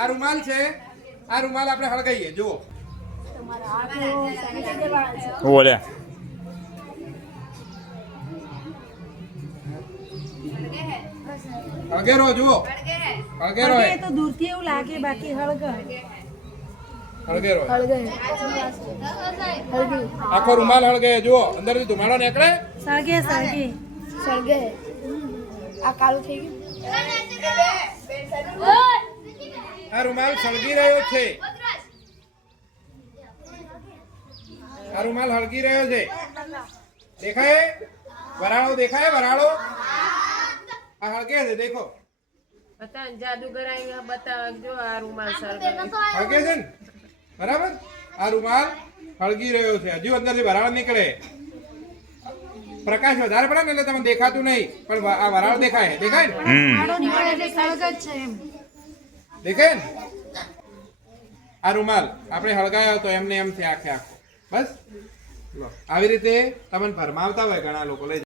આ રૂમાલ છે, આ રૂમાલ આપણે હળગાઈએ જુઓ. બોલ્યા હળગેરો જુઓ, હળગેરો હે તો દૂરથી એવું લાગે બાકી હળગે હળગેરો આખો રૂમાલ હળગે જુઓ, અંદરથી ધુમાડો નીકળે. સળગે સળગે સળગે આ કાળું થઈ ગયું. આ રૂમાલ સળગી રહ્યો છે, આ રૂમાલ હળગી રહ્યો છે. દેખાય વરાળો, દેખાય વરાળો. આ હળગે છે દેખો, જાદુગર અહીંયા બતાવજો આ રૂમાલ સળગે હળગે છે ને બરાબર. આ રૂમાલ હળગી રહ્યો છે, હજુ અંદરથી વરાળ નીકળે. પ્રકાશ વધારે પડે ને એટલે તમને દેખાતું નહીં, પણ આ વરાળ દેખાય. દેખાય ને દેખાય ને. આ રૂમાલ આપણે હળગાયો તો એમને એમ છે આખે આખો. બસ લો આવી રીતે તમને ભરમાવતા હોય ઘણા લોકો. લઈ